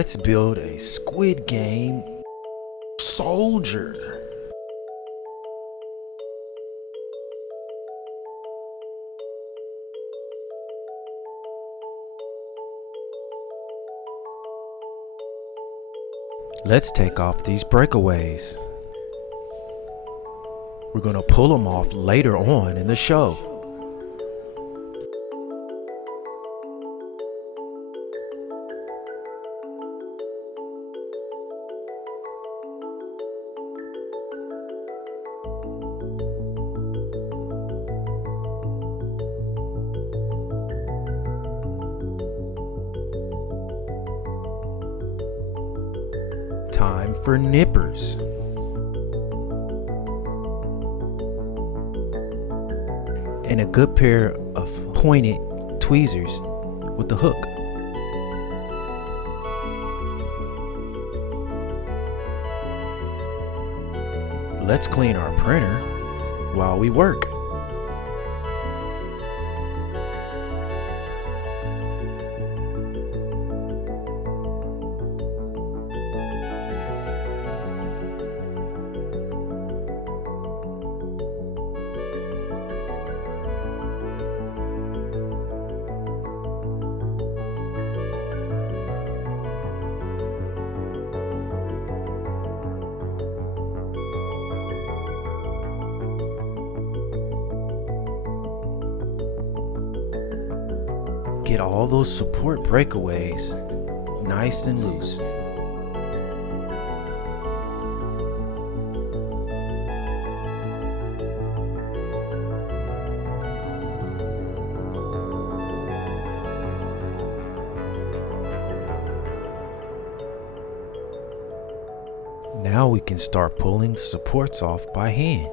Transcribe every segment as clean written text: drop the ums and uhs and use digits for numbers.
Let's build a Squid Game soldier. Let's take off these breakaways. We're gonna pull them off later on in the show. Time for nippers. And a good pair of pointed tweezers with the hook. Let's clean our printer while we work. Get all those support breakaways nice and loose. Now we can start pulling the supports off by hand.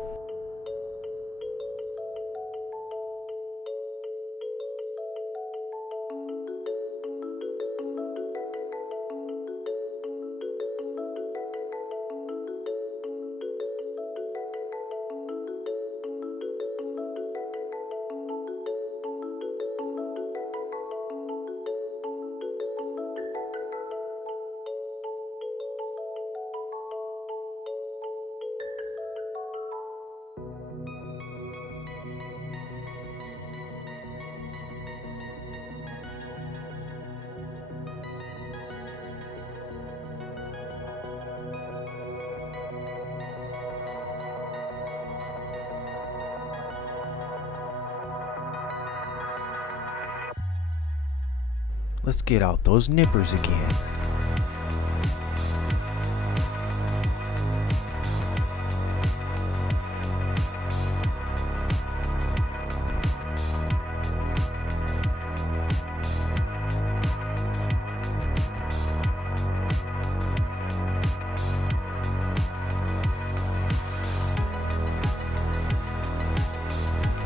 Let's get out those nippers again.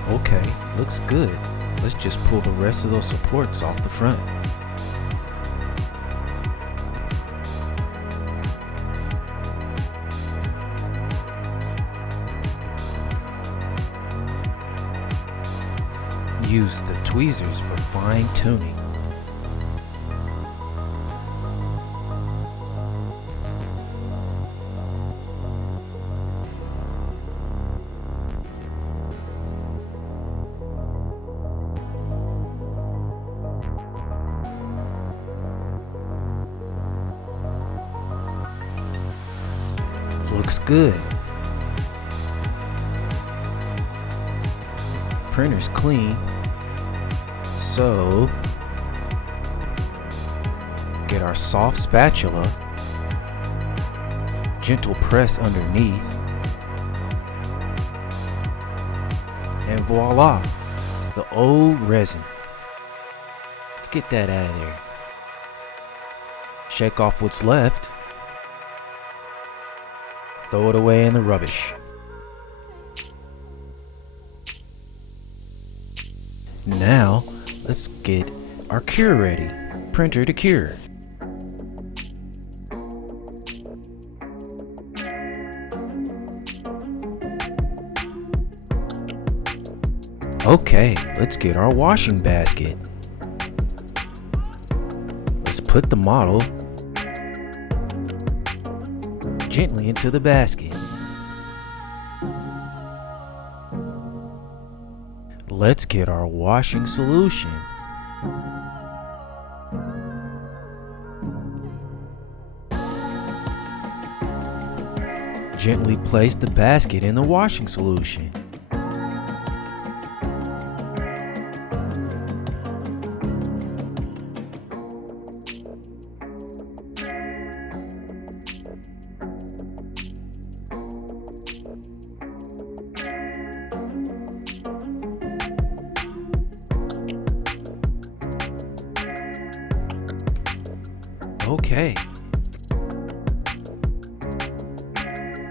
Okay, looks good. Let's just pull the rest of those supports off the front. Use the tweezers for fine tuning. Looks good. Printer's clean. So, get our soft spatula, gentle press underneath, and voila, the old resin. Let's get that out of there. Shake off what's left, throw it away in the rubbish. Now, let's get our cure ready. Printer to cure. Okay, let's get our washing basket. Let's put the model gently into the basket. Let's get our washing solution. Gently place the basket in the washing solution. Okay.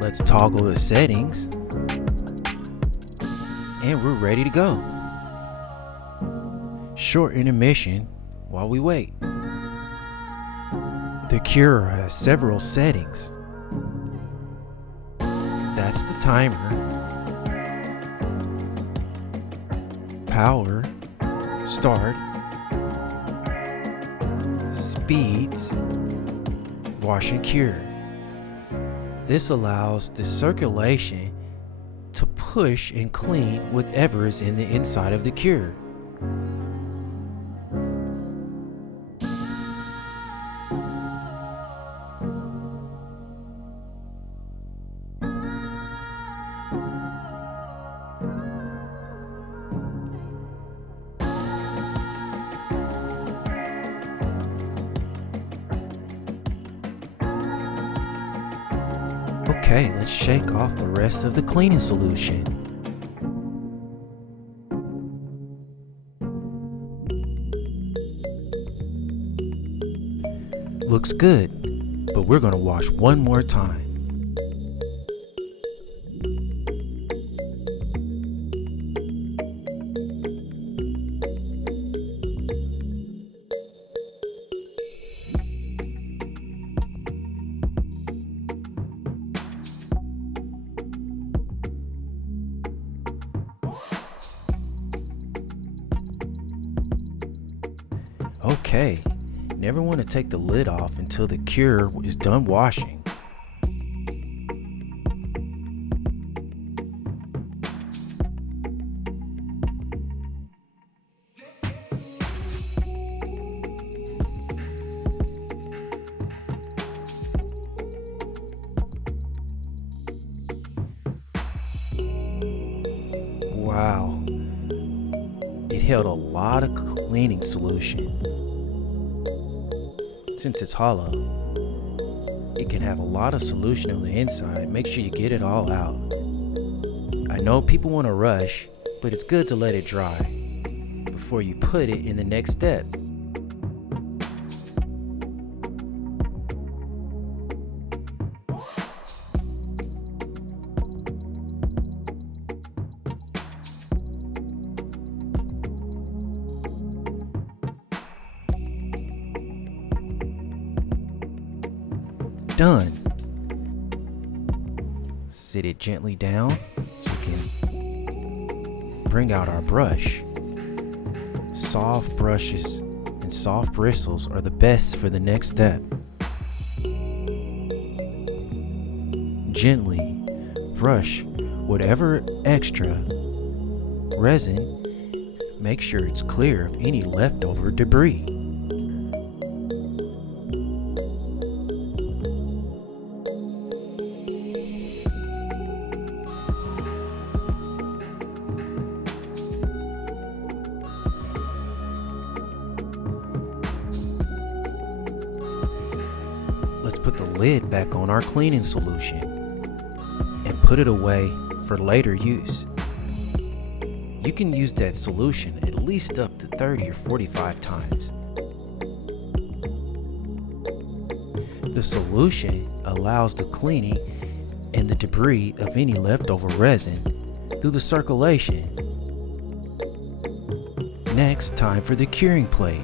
Let's toggle the settings, and we're ready to go. Short intermission while we wait. The cure has several settings. That's the timer, power, start, speeds, wash and cure. This allows the circulation to push and clean whatever is in the inside of the cure. Okay, let's shake off the rest of the cleaning solution. Looks good, but we're going to wash one more time. Okay, never want to take the lid off until the cure is done washing. Wow, it held a lot of cleaning solution. Since it's hollow, it can have a lot of solution on the inside. Make sure you get it all out. I know people want to rush, but it's good to let it dry before you put it in the next step. Done. Sit it gently down so we can bring out our brush. Soft brushes and soft bristles are the best for the next step. Gently brush whatever extra resin. Make sure it's clear of any leftover debris. Let's put the lid back on our cleaning solution and put it away for later use. You can use that solution at least up to 30 or 45 times. The solution allows the cleaning and the debris of any leftover resin through the circulation. Next, time for the curing plate.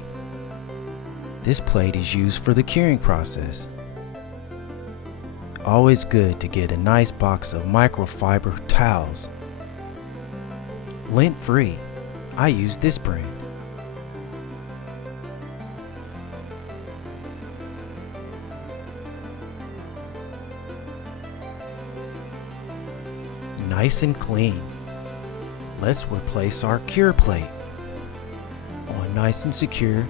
This plate is used for the curing process. Always good to get a nice box of microfiber towels. Lint free. I use this brand. Nice and clean. Let's replace our cure plate. On nice and secure,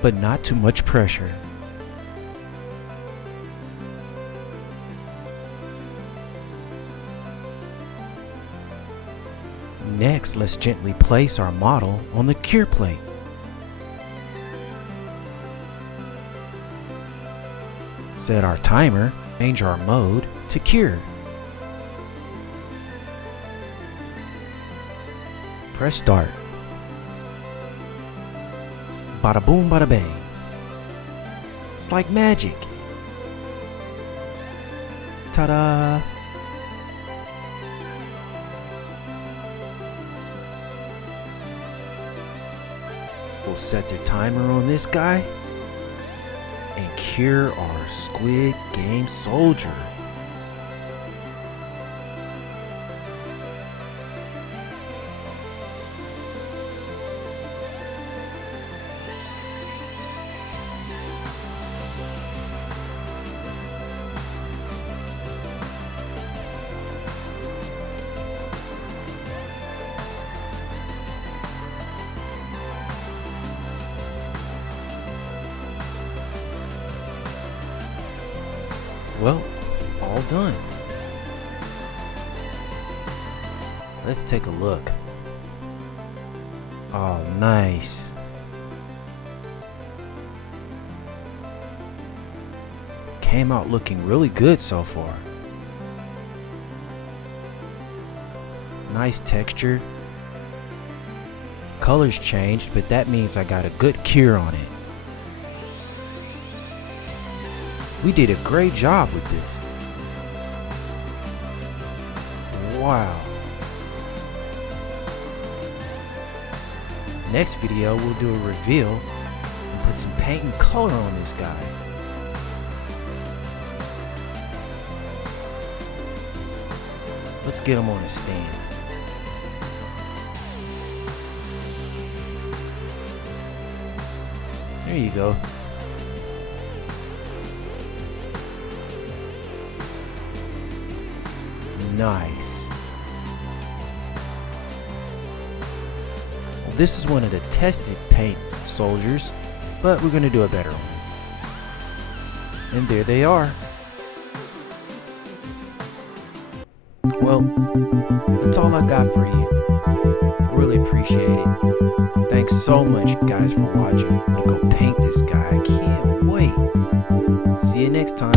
but not too much pressure. Next, let's gently place our model on the cure plate. Set our timer, change our mode to cure. Press start. Bada boom, bada bang. It's like magic. Ta-da! We'll set the timer on this guy and cure our Squid Game soldier. Well, all done. Let's take a look. Oh, nice. Came out looking really good so far. Nice texture. Colors changed, but that means I got a good cure on it. We did a great job with this. Wow. Next video, we'll do a reveal and put some paint and color on this guy. Let's get him on a stand. There you go. Nice. Well, this is one of the tested paint soldiers, but we're going to do a better one. And there they are. Well, that's all I got for you. I really appreciate it. Thanks so much, guys, for watching. And go paint this guy. I can't wait. See you next time.